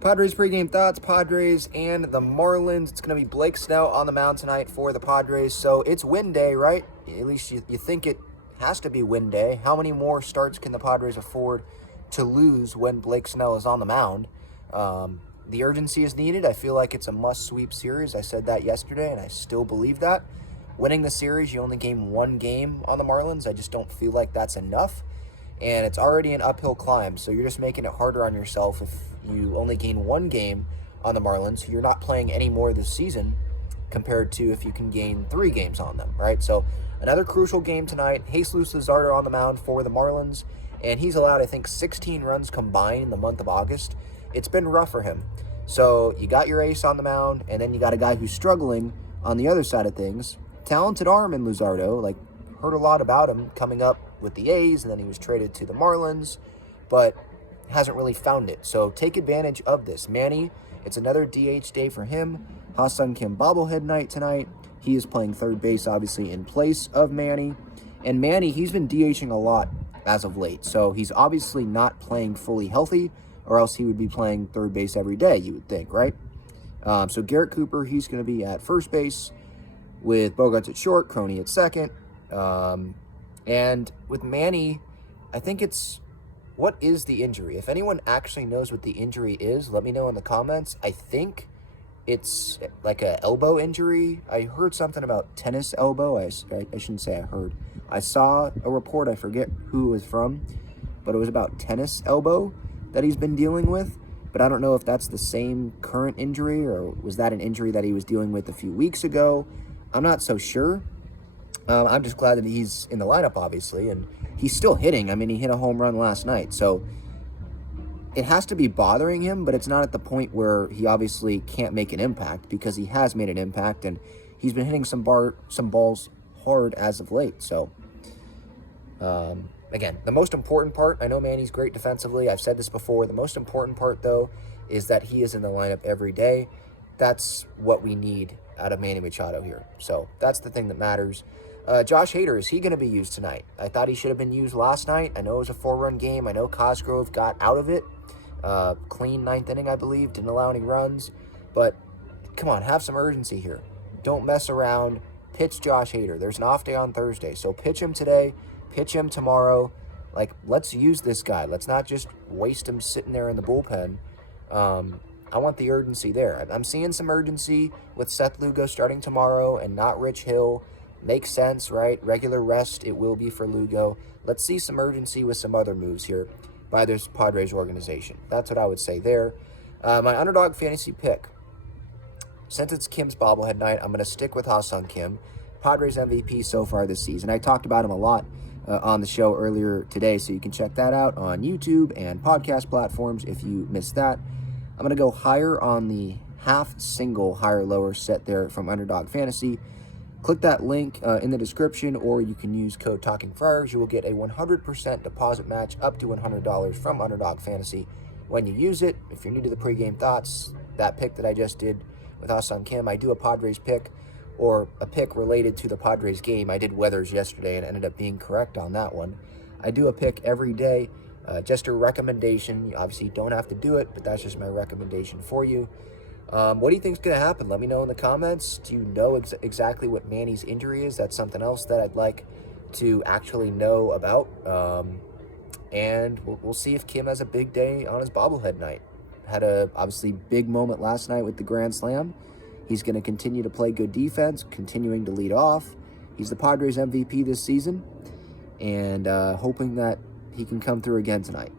Padres pregame thoughts, Padres and the Marlins. It's going to be Blake Snell on the mound tonight for the Padres. So it's win day, right? At least you think it has to be win day. How many more starts can the Padres afford to lose when Blake Snell is on the mound? The urgency is needed. I feel like it's a must-sweep series. I said that yesterday, and I still believe that. Winning the series, you only gain one game on the Marlins. I just don't feel like that's enough. And it's already an uphill climb, so you're just making it harder on yourself if you only gain one game on the Marlins. You're not playing any more this season compared to if you can gain 3 games on them, right? So another crucial game tonight. Jesus Luzardo on the mound for the Marlins, and he's allowed, I think, 16 runs combined in the month of August. It's been rough for him. So you got your ace on the mound, and then you got a guy who's struggling on the other side of things. Talented arm in Luzardo, heard a lot about him coming up with the A's, and then he was traded to the Marlins, but hasn't really found it. So take advantage of this. Manny, it's another DH day for him. Ha-Seong Kim bobblehead night tonight. He is playing third base, obviously, in place of Manny. And Manny, he's been DHing a lot as of late, so he's obviously not playing fully healthy, or else he would be playing third base every day, you would think, right? So Garrett Cooper, he's going to be at first base with Bogarts at short, Crony at second. And with Manny, I think what is the injury? If anyone actually knows what the injury is, let me know in the comments. I think it's like an elbow injury. I heard something about tennis elbow. I shouldn't say I heard. I saw a report, I forget who it was from, but it was about tennis elbow that he's been dealing with. But I don't know if that's the same current injury, or was that an injury that he was dealing with a few weeks ago. I'm not so sure. I'm just glad that he's in the lineup, obviously, and he's still hitting. I mean, he hit a home run last night, so it has to be bothering him, but it's not at the point where he obviously can't make an impact, because he has made an impact, and he's been hitting some balls hard as of late. So, again, the most important part, I know Manny's great defensively. I've said this before. The most important part, though, is that he is in the lineup every day. That's what we need out of Manny Machado here. So that's the thing that matters. Josh Hader, is he going to be used tonight? I thought he should have been used last night. I know it was a 4-run game. I know Cosgrove got out of it. Clean 9th inning, I believe. Didn't allow any runs. But come on, have some urgency here. Don't mess around. Pitch Josh Hader. There's an off day on Thursday. So pitch him today. Pitch him tomorrow. Let's use this guy. Let's not just waste him sitting there in the bullpen. I want the urgency there. I'm seeing some urgency with Seth Lugo starting tomorrow and not Rich Hill. Makes sense, right? Regular rest, it will be for Lugo. Let's see some urgency with some other moves here by this Padres organization. That's what I would say there. My Underdog Fantasy pick. Since it's Kim's bobblehead night, I'm going to stick with Ha-Seong Kim. Padres MVP so far this season. I talked about him a lot on the show earlier today, so you can check that out on YouTube and podcast platforms if you missed that. I'm going to go higher on the half single higher-lower set there from Underdog Fantasy. Click that link in the description, or you can use code TalkingFriars. You will get a 100% deposit match up to $100 from Underdog Fantasy when you use it. If you're new to the pregame thoughts, that pick that I just did with Ha-Seong Kim, I do a Padres pick or a pick related to the Padres game. I did Weathers yesterday and ended up being correct on that one. I do a pick every day, just a recommendation. You obviously don't have to do it, but that's just my recommendation for you. What do you think is going to happen? Let me know in the comments. Do you know exactly what Manny's injury is? That's something else that I'd like to actually know about. And we'll see if Kim has a big day on his bobblehead night. Had a obviously big moment last night with the Grand Slam. He's going to continue to play good defense, continuing to lead off. He's the Padres MVP this season, and hoping that he can come through again tonight.